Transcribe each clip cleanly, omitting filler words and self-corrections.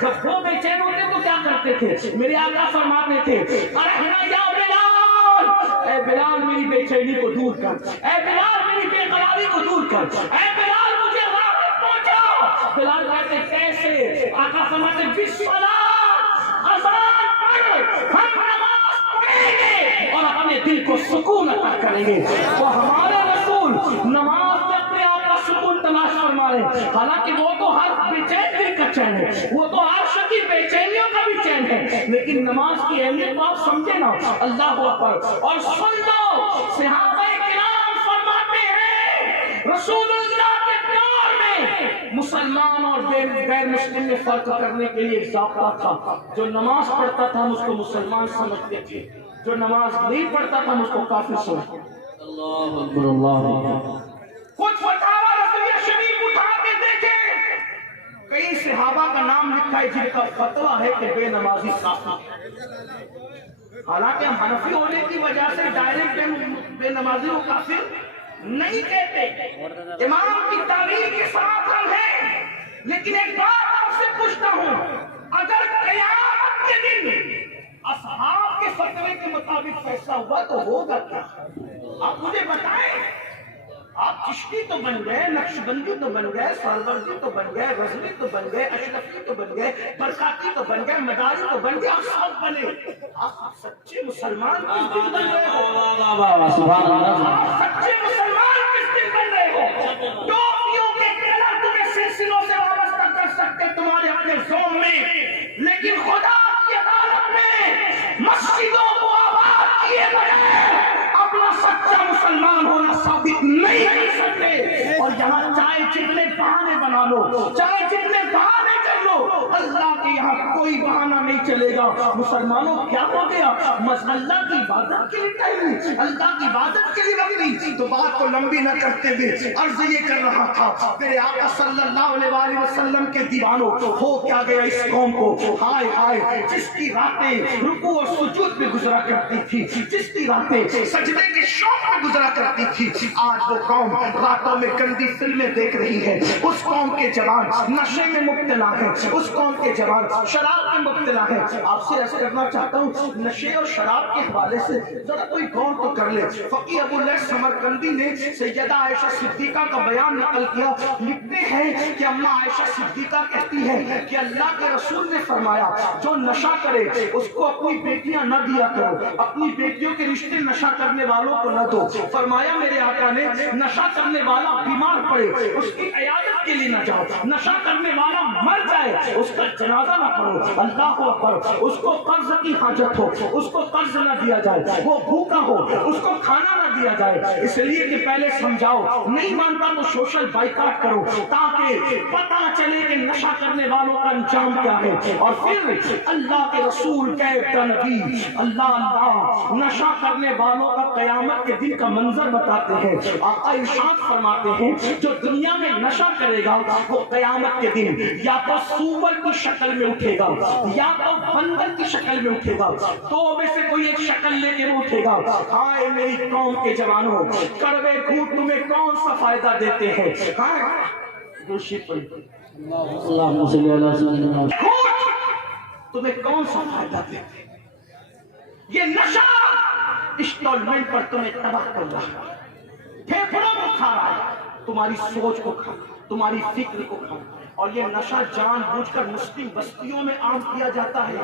جب وہ بے چین ہوتے تو کیا کرتے تھے؟ میرے آقا فرماتے تھے ارحنا یا بلال، اے بلال میری بے چینی کو دور کر، اے بلال میری بے قراری کو دور کر، اے بلال مجھے راحت پہنچا۔ بلال کہتے کیسے؟ آقا فرماتے بالصلاۃ، اذان پڑھ، ہم نماز پڑھیں گے اور اپنے دل کو سکون عطا کریں گے۔ وہ ہمارے رسول نماز میں اپنے آپ کا سکون تلاش فرما رہے ہیں، حالانکہ وہ تو ہر بے چین دل کا چین ہے، وہ تو ہر شکی بے چینیوں کا بھی چین ہے، لیکن نماز کی اہمیت کو آپ سمجھے نا۔ اللہ اکبر۔ اور سن لو، صحابہ کرام فرماتے ہیں رسول اللہ کے دور میں مسلمان اور غیر مسلم میں فرق کرنے کے لیے ایک ضابطہ تھا۔ جو نماز پڑھتا تھا ہم اس کو مسلمان سمجھتے تھے، جو نماز نہیں پڑھتا تھا ہم اس کو کافر سمجھتے تھے۔ اللہ اکبر، اللہ اکبر۔ کچھ فتاوی رضویہ شریف اٹھا کے دیکھیں، کئی صحابہ کا نام لکھا ہے جن کا فتویٰ ہے کہ بے نمازی کافر ہے۔ حالانکہ ہم حنفی ہونے کی وجہ سے ڈائریکٹ بے نمازی کو کافر نہیں کہتے، امام کی تعبیر کے ساتھ ہم ہیں۔ لیکن ایک بات آپ سے پوچھتا ہوں، اگر قیامت کے دن اصحاب کے فتوے کے مطابق فیصلہ ہوا تو ہوگا کیا؟ آپ مجھے بتائیں۔ آپ چشتی تو بن گئے، نقشبندی تو بن گئے، سالوردی تو بن گئے، رضوی تو بن گئے، اشرفی تو بن گئے، برکاتی تو بن گئے، مداری تو بن گئے، آپ سب بنے۔ آپ سچے مسلمان کس دن بن رہے ہو؟ آپ سچے مسلمان کس دن بن رہے ہو؟ ٹوپیوں کے کلر تمہیں سلسلوں سے وابستہ کر سکتے تمہارے اپنے زوم میں، لیکن خدا کی عدالت میں مسجدوں کو آباد کیے بغیر اپنا سچا مسلمان ہونا ثابت نہیں کر سکتے۔ اور یہاں چاہے جتنے بہانے بنا لو، چاہے جتنے بہانے کر لو، اللہ کے یہاں کوئی بہانہ نہیں چلے گا۔ مسلمانوں کیا ہو گیا؟ اللہ کی عبادت کے لیے ٹائم، اللہ کی عبادت کے لیے وقت نہیں۔ تو بات کو لمبی نہ کرتے ہوئے عرض یہ کر رہا تھا، میرے آقا صلی اللہ علیہ وآلہ وسلم کے دیوانوں ہو کیا گیا اس قوم کو؟ ہائے ہائے، جس کی راتیں رکوع اور سجود میں گزرا کرتی تھی، جس کی راتیں سجدے کے شوق میں گزرا کرتی تھی، آج وہ قوم راتوں میں گندی فلمیں دیکھ رہی ہے۔ اس قوم کے جوان نشے میں مبتلا ہے، اس قوم کے جوان شراب میں مبتلا ہے۔ آپ سے عرض کرنا چاہتا ہوں، نشے اور شراب کے حوالے سے ذرا کوئی غور تو کر لے۔ فقیہ ابو اللیث سمرقندی نے سیدہ عائشہ صدیقہ کا بیان نقل کیا، لکھتے ہیں کہ اماں عائشہ صدیقہ کہتی ہے کہ اللہ کے رسول نے فرمایا جو نشہ کرے اس کو اپنی بیٹیاں نہ دیا کرو، اپنی بیٹیوں کے رشتے نشہ کرنے والوں کو نہ دو۔ فرمایا میرے آقا نے نشہ کرنے والا بیمار پڑے اس کی عیادت کے لیے نہ جاؤ، نشہ کرنے والا مر جائے اس کا جنازہ نہ پڑھو، اللہ اکبر، اس کو قرض کی حاجت ہو اس کو قرض نہ دیا جائے، وہ بھوکا ہو اس کو کھانا نہ دیا جائے، اس لیے کہ پہلے سمجھاؤ، نہیں مانتا تو سوشل بائیکاٹ کرو تاکہ پتہ چلے کہ نشہ کرنے والوں کا انجام کیا ہے۔ اور پھر اللہ کے رسول کہتا نبی اللہ نشہ کرنے والوں کا قیامت کے دن کا منظر بتاتے ہیں۔ آقا ارشاد فرماتے ہیں جو دنیا میں نشہ کرے گا وہ قیامت کے دن یا تو سور کی شکل میں اٹھے گا یا تو بندر کی شکل میں اٹھے گا، دو میں سے کوئی ایک شکل لے کے وہ اٹھے گا۔ ہائے میری قوم کے جوانوں، کڑوے گھونٹ تمہیں کون سا فائدہ دیتے ہیں؟ تمہیں کون سا فائدہ دیتے ہیں؟ یہ نشہ انسٹالمنٹ پر تمہیں تباہ کر رہا ہے، پھیپھڑوں کو کھا رہا ہے، تمہاری سوچ کو کھا، تمہاری فکر کو کھا۔ اور یہ نشہ جان بوجھ کر مسلم بستیوں میں عام کیا جاتا ہے۔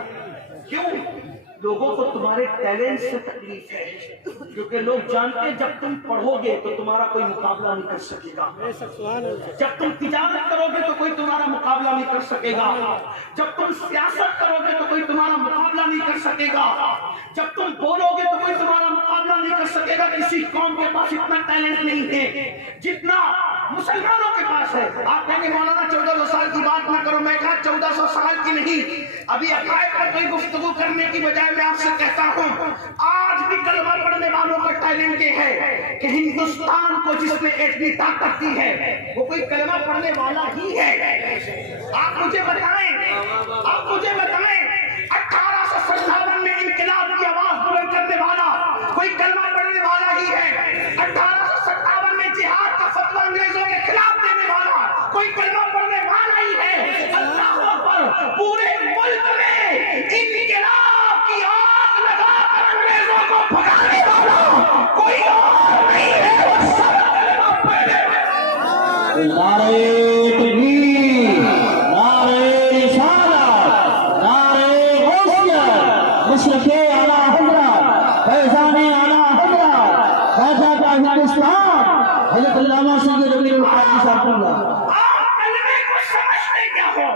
کیوں؟ لوگوں کو تمہارے ٹیلنٹ سے تکلیف ہے، کیونکہ لوگ جانتے ہیں جب تم پڑھو گے تو تمہارا کوئی مقابلہ نہیں کر سکے گا، جب تم تجارت کرو گے تو کوئی تمہارا مقابلہ نہیں کر سکے گا، جب تم سیاست کرو گے تو کوئی تمہارا مقابلہ نہیں کر سکے گا، جب تم بولو گے تو کوئی تمہارا مقابلہ نہیں کر سکے گا۔ کسی قوم کے پاس اتنا ٹیلنٹ نہیں ہے جتنا مسلمانوں کے پاس ہے۔ آپ کہیں گے مولانا 1400 سال کی بات نہ کرو، میں کہا 1400 سال کی نہیں، ابھی عقائد پر کوئی گفتگو کرنے کی بجائے میں آپ سے کہتا ہوں آج بھی کلمہ پڑھنے والوں کا ٹیلنٹ یہ ہے کہ ہندوستان کو جس نے ایٹمی طاقت دی ہے وہ کوئی کلمہ پڑھنے والا ہی ہے۔ آپ مجھے بتائیں 1857 میں انقلاب کی آواز بلند کرنے والا کوئی کلمہ پڑھنے والا ہی ہے، 1857 میں جہاد کا فتویٰ انگریزوں کے خلاف دینے والا کوئی کلمہ پڑھنے والا ہی ہے۔ اللہ اکبر، پورے حضرت علامہ سید ربیع القادری صاحب اللہ. آپ کلمے کو سمجھتے کیا ہو؟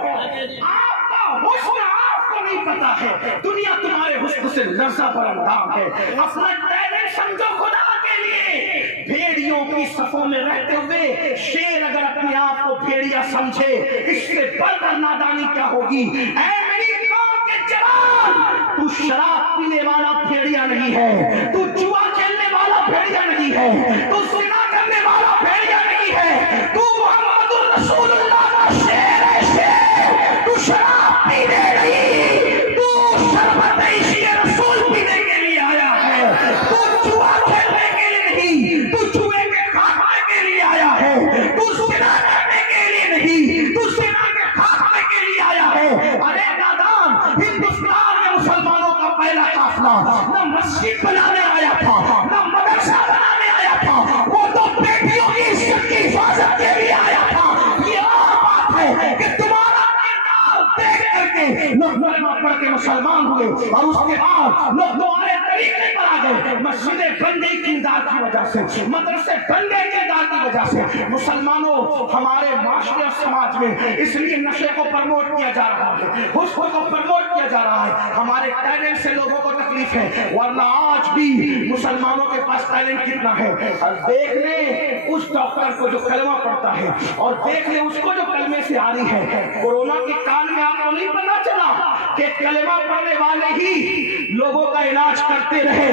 آپ کا حسن آپ کو نہیں پتا ہے. دنیا تمہارے حسن سے لرزہ پر اندام ہے. اپنا ٹیلنٹ سمجھو خدا کے لیے. بھیڑیوں کی صفوں میں رہتے ہوئے شیر اگر اپنے آپ کو بھیڑیا سمجھے اس سے بڑھ کر نادانی کیا ہوگی؟ اے میری قوم کے جوان، تو شراب پینے والا بھیڑیا نہیں ہے، تو جوا کھیلنے والا بھیڑیا نہیں ہے، تو زنا کرنے والا بھیڑیا نہیں ہے، تو محمد رسول اللہ کا شیر ہے. شیر تو شراب پینے نہیں، تو شربت عشق رسول پینے کے لیے آیا ہے. تو جوا کھیلنے کے لیے نہیں، تو جوئے کے خاتمے کے لیے آیا ہے. تو زنا کرنے کے لیے نہیں، تو زنا کے خاتمے کے لیے آیا ہے. ارے نادان، ہندوستان میں مسلمانوں کا پہلا قافلہ نہ مسجد بنانے آیا تھا نہ مدرسہ بنانے آیا تھا، وہ تو بیٹیوں کی عزت کی حفاظت کے لیے آیا تھا. یہ اور بات ہے کہ تمہارا کردار دیکھ کر کے لوگ کلمہ پڑھ کے مسلمان ہوئے اور اس کے بعد لوگ تمہارے طریقے پر آ گئے. مسجدیں بن گئی کردار کی وجہ سے، مدرسے بن گئے کردار کی وجہ سے. مسلمانوں، ہمارے معاشرے اور سماج میں اس لیے نشے کو پروموٹ کیا جا رہا ہے، حسن کو پروموٹ کیا جا رہا ہے. ہمارے ٹیلنٹ سے لوگوں کو تکلیف ہے، ورنہ آج بھی مسلمانوں کے پاس ٹیلنٹ کتنا ہے. اور دیکھ لیں اس ڈاکٹر کو جو کلمہ پڑھتا ہے، اور دیکھ لیں اس کو جو کلمے سے آ رہی ہے. کورونا کے کال میں آپ کو نہیں پتا چلا کہ کلمہ پڑھنے والے ہی لوگوں کا علاج کرتے رہے.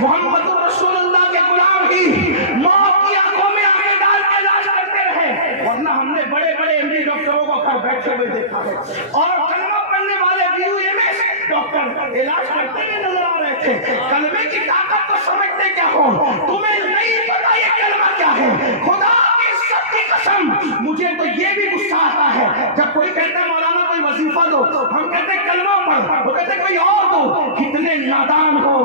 محمد رسول اللہ کے غلام ہی موت کی آنکھوں میں آنکھیں ڈال کے علاج کرتے رہے. ورنہ ہم نے بڑے بڑے ایم ڈی ڈاکٹروں کو گھر بیٹھے ہوئے دیکھا ہے، اور کلمہ پڑھنے والے BUMS ڈاکٹر علاج کرتے ہوئے نظر آ رہے تھے. کلمے کی طاقت کو سمجھتے کیا ہو؟ تمہیں نہیں پتا یہ کلمہ کیا ہے. خدا کی عزت کی قسم، مجھے تو یہ بھی غصہ آتا ہے جب کوئی کہتا ہے مولانا کوئی وظیفہ دو، ہم کہتے ہیں کلمہ پڑھ، وہ کہتے ہیں کوئی اور دو. کتنے نادان ہو،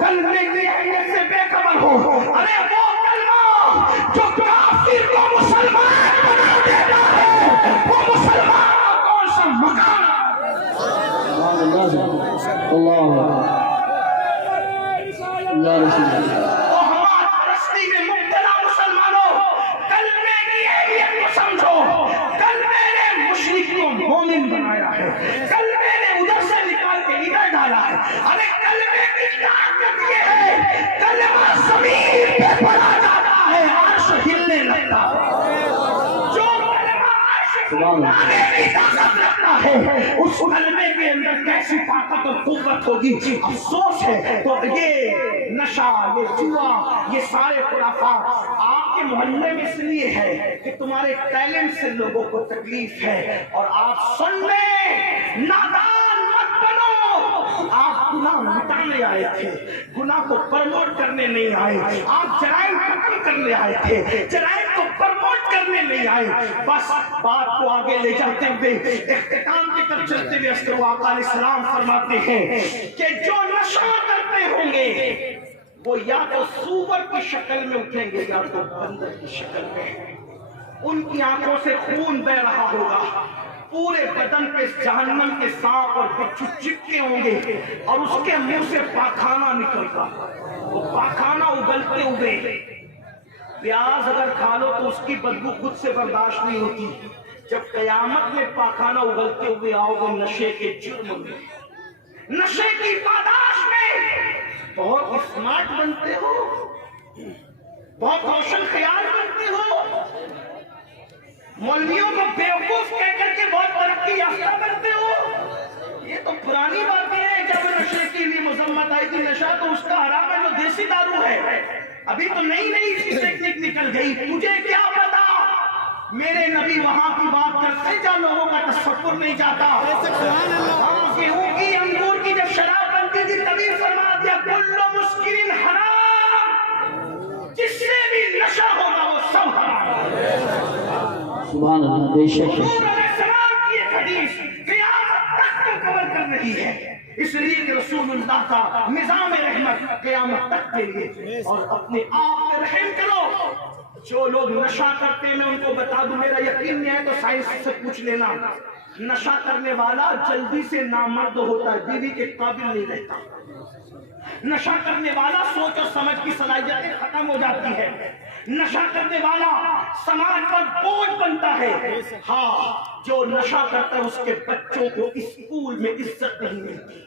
کلمے کی اہمیت سے بے خبر ہو. ارے وہ کلمہ جو کافر کو مسلمان بنا دیتا ہے، وہ مسلمان کو کون سا مقام اور ہمارا پرستی میں مبتلا مسلمانوں، کلمے کی اہمیت کو سمجھو. کلمے نے مشرک کو مومن بنایا ہے، کلمے نے ادھر سے نکال کے ادھر ڈالا ہے. ارے کلمے کی طاقت یہ ہے، کلمہ زمین پہ پڑا جاتا ہے عرش ہلنے لگتا ہے. جو کلمہ عرش ہلانے کی طاقت رکھتا ہے، اس کلمے کے اندر کیسی طاقت اور قوت ہوگی. افسوس ہے تو یہ نشہ، یہ جوا، یہ سارے خرافات آپ کے محلے میں اس لیے ہے کہ تمہارے ٹیلنٹ سے لوگوں کو تکلیف ہے. اور آپ سن لیں، نادان مت بنو. آپ گناہ مٹانے آئے تھے، گناہ کو پروموٹ کرنے نہیں آئے. آپ جرائم ختم کرنے آئے تھے، جرائم کو پروموٹ کرنے نہیں آئے. بس بات کو آگے لے جاتے ہوئے اختتام کی طرف چلتے ہوئے اصل آقا علیہ السلام فرماتے ہیں کہ جو نشہ کرتے ہوں گے وہ یا تو سور کی شکل میں اٹھیں گے یا تو بندر کی شکل میں. ان کی آنکھوں سے خون بہ رہا ہوگا، پورے بدن پہ جہنم کے سانپ اور بچھو چپکے ہوں گے، اور اس کے منہ سے پاخانہ نکلتا. وہ پاخانہ اگلتے ہوئے، پیاز اگر کھا لو تو اس کی بدبو خود سے برداشت نہیں ہوتی. جب قیامت میں پاخانہ اگلتے ہوئے آؤ گے نشے کے جرم میں، نشے کی پاداش میں، بہت اسمارٹ بنتے ہو، بہت روشن خیال بنتے ہو، مولویوں کو بیوقوف کہہ کر کے بہت ترقی یافتہ بنتے ہو. یہ تو پرانی باتیں ہیں. جب نشے کی لیے مذمت آئی تھی، نشہ تو اس کا حرام ہے جو دیسی دارو ہے. ابھی تو نئی نئی ٹیکنیک نکل گئی. تجھے کیا پتا؟ میرے نبی وہاں کی بات کرتے جہاں لوگوں کا تصور نہیں جاتا. گیہوں کی انگور کی جب شراب بنتی تھی تبھی فرما دیا کل مسکر حرام، جس سے بھی نشہ ہوگا وہ سب حرام. سبحان اللہ. بے شک حضور علیہ السلام کی ایک حدیث قیامت تک کو کور کر رہی ہے، اس لیے کہ رسول اللہ کا نظام رحمت قیامت تک کے لیے. اور اپنے آپ پہ رحم کرو. جو لوگ نشہ کرتے ہیں میں ان کو بتا دوں، میرا یقین نہیں ہے تو سائنس سے پوچھ لینا، نشہ کرنے والا جلدی سے نامرد ہوتا ہے، بیوی کے قابل نہیں رہتا. نشہ کرنے والا سوچ اور سمجھ کی صلاحیتیں ختم ہو جاتی ہے. نشہ کرنے والا سماج پر بوجھ بنتا ہے. ہاں جو نشہ کرتا ہے اس کے بچوں کو اسکول میں عزت نہیں ملتی.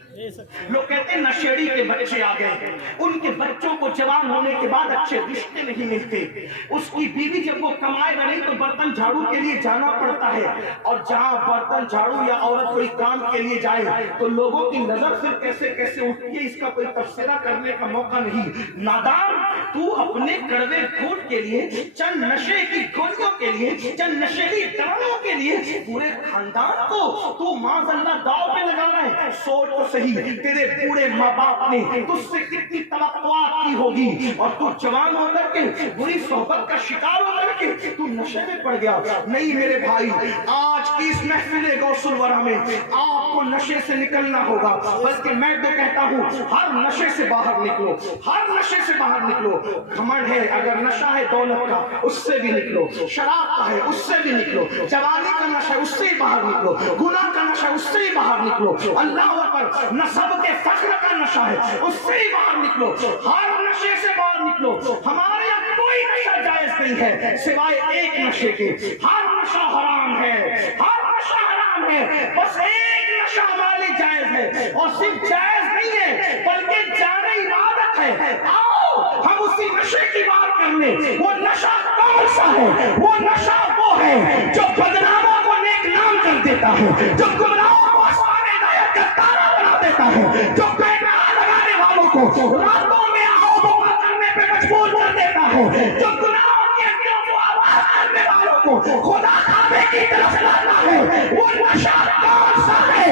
لوگ کہتے ہیں نشیڑی کے بچے آ گئے, ان کے بچوں کو جوان ہونے کے بعد اچھے رشتے نہیں ملتے. اس کی بیوی جب وہ کمائے گا نہیں تو برتن جھاڑو کے لیے جانا پڑتا ہے, اور جہاں برتن جھاڑو یا عورت کوئی کام کے لیے جائے تو لوگوں کی نظر سے کیسے کیسے اٹھتی ہے, اس کا کوئی تبصرہ کرنے کا موقع نہیں. نادان, تو اپنے کڑوے گھونٹ کے لیے, چند نشے کی گولیوں کے لیے, چند نشیلی دوائیوں کے لیے پورے خاندان کو تو معاذ اللہ داؤ پہ لگا رہا ہے. سوچ تو صحیح, تیرے بوڑھے ماں باپ نے تجھ سے کتنی توقعات کی ہوگی, اور تو جوان ہو کر کے بری صحبت کا شکار ہو کر کے تو نشے میں پڑ گیا. نہیں میرے بھائی, آج کی اس محفل غوث الورا میں آپ کو نشے سے نکلنا ہوگا. بلکہ میں تو کہتا ہوں ہر نشے سے باہر نکلو, ہر نشے سے باہر نکلو. گھمنڈ ہے, اگر نشہ ہے دولت کا اس سے بھی نکلو, شراب کا ہے اس سے بھی نکلو, جوانی کا نشہ ہے اس سے ہی باہر نکلو, گناہ کا نشہ اس سے ہی باہر نکلو, اللہ اکبر نسب کے فخر کا نشہ ہے اس سے ہی باہر نکلو. ہر نشے سے باہر نکلو. ہمارے یہاں کوئی نشہ جائز نہیں ہے سوائے ایک نشے کے. ہر نشہ حرام ہے, ہر نشہ حرام ہے, بس ایک نشہ ہمارے جائز ہے, اور صرف جائز نہیں ہے بلکہ جانے عبادت ہے. آؤ ہم اسی نشے کی بات کر لیں. وہ نشہ کون سا ہے؟ وہ نشہ وہ ہے جو بدناموں کو نیک نام کر دیتا ہے, جو گمراہوں کو آسمان ہدایت کا تارا بنا دیتا ہے, جو بیٹھا لگانے والوں کو راتوں میں آؤ بابا کرنے پہ مجبور کر دیتا ہے, جو گناہوں کی ہڈیوں کو آواز کرنے والوں کو خدا کعبے کی طرف لاتا ہے. وہ نشہ کون سا ہے؟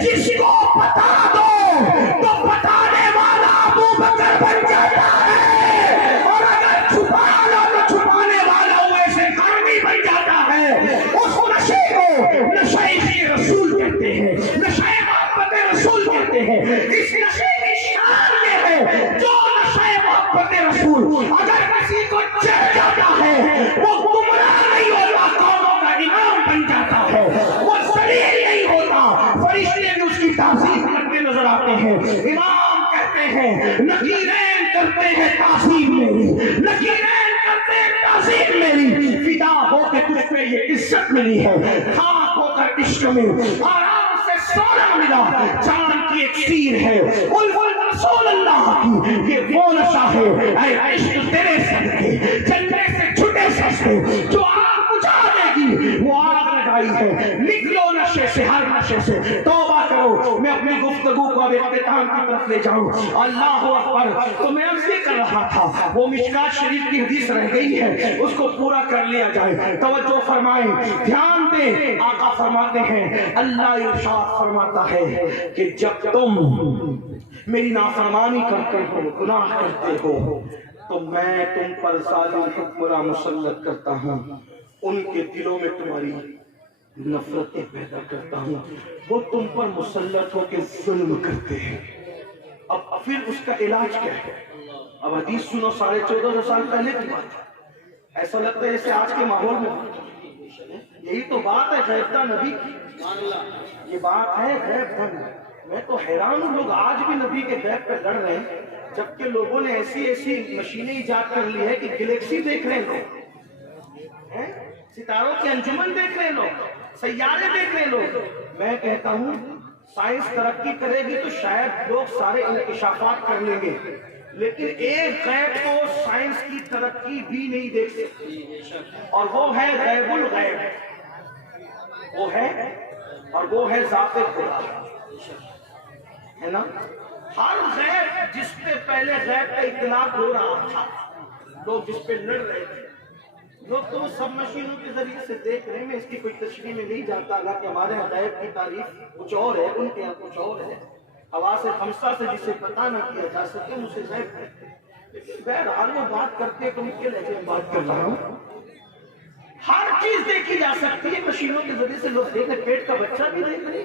جس کو بتا دو تو بتانے والا ابو بکر بن جاتا ہے, اور اگر چھپا لو تو چھپانے والا ویسے کرمی بن جاتا ہے. اس نشے کو نشے رسول کہتے ہیں, نشے محبت رسول کہتے ہیں. اس نشے کی شان یہ ہے جو نشے محبت رسول اگر کسی کو چڑھ جاتا ہے وہ گمراہ نہیں ہوتا, قوموں کا امام بن جاتا ہے. وہ ذلیل نہیں ہوتا, فرشتے بھی اس کی تعظیم کرتے نظر آتے ہیں. امام کہتے ہیں نکیرین کرتے ہیں تعظیم میری, نکیرین کرتے ہیں تعظیم میری, فدا ہو کے تجھ پہ یہ عزت ملی ہے, خاک ہو کر عشق میں آرام سے سونا ملا, جان کی ایک سیر ہے الفت رسول اللہ کی, یہ وہ نشہ ہے اے عشق تیرے صدقے جلنے سے چھٹے سستے, جو آگ بجھا دے گی وہ آگ لگائی ہے. نکلو نشے سے, ہر نشے سے توبہ کرو. میں اپنی گفتگو کو اب اختتام کی طرف لے جاؤں. اللہ اکبر. تو میں عرض کر رہا تھا وہ مشکات شریف کی حدیث رہ گئی ہے, اس کو پورا کر لیا جائے. توجہ فرمائیں, دھیان دیں. آقا فرماتے ہیں, اللہ ارشاد فرماتا ہے کہ جب تم میری نافرمانی کرتے ہو, گناہ کرتے ہو, تو میں تم پر ظالم حکمراں مسلط کرتا ہوں, ان کے دلوں میں تمہاری نفرتیں پیدا کرتا ہوں, وہ تم پر مسلط ہو کے ظلم کرتے ہیں. اب پھر اس کا علاج کیا ہے؟ اب حدیث سنو, 1450 سال پہلے کی بات ہے. ایسا لگتا ہے جیسے آج کے ماحول میں یہی تو بات ہے غیبتہ نبی کی, یہ بات ہے غیب دھن. میں تو حیران ہوں, لوگ آج بھی نبی کے غیب پہ لڑ رہے ہیں, جبکہ لوگوں نے ایسی ایسی مشینیں ایجاد کر لی ہے کہ گلیکسی دیکھ رہے لوگ, ستاروں کی انجمن دیکھ رہے لوگ, سیارے دیکھ رہے لوگ. میں کہتا ہوں سائنس ترقی کرے گی تو شاید لوگ سارے انکشافات کر لیں گے, لیکن ایک غیب کو سائنس کی ترقی بھی نہیں دیکھ سکتی, اور وہ ہے غیب الغیب, وہ ہے, اور وہ ہے ذات خدا, ہے نا. ہر غیب جس پہ پہلے غیب کا اطلاق ہو رہا تھا, لوگ جس پہ لڑ رہے تھے, لوگ تو سب مشینوں کے ذریعے سے دیکھ رہے ہیں. میں اس کی کوئی تشریح میں نہیں جاتا, اللہ کہ ہمارے غیب کی تعریف کچھ اور ہے, ان کے یہاں کچھ اور ہے. حواس خمسہ سے جسے پتہ نہ کیا جا سکے اسے غیب کہتے ہیں. لیکن بہرحال وہ بات کرتے تو ان کے لہجے میں بات کر رہا ہوں. ہر چیز دیکھی جا سکتی ہے مشینوں کے ذریعے سے, لوگ دیکھ رہے, پیٹ کا بچہ بھی دیکھ رہے,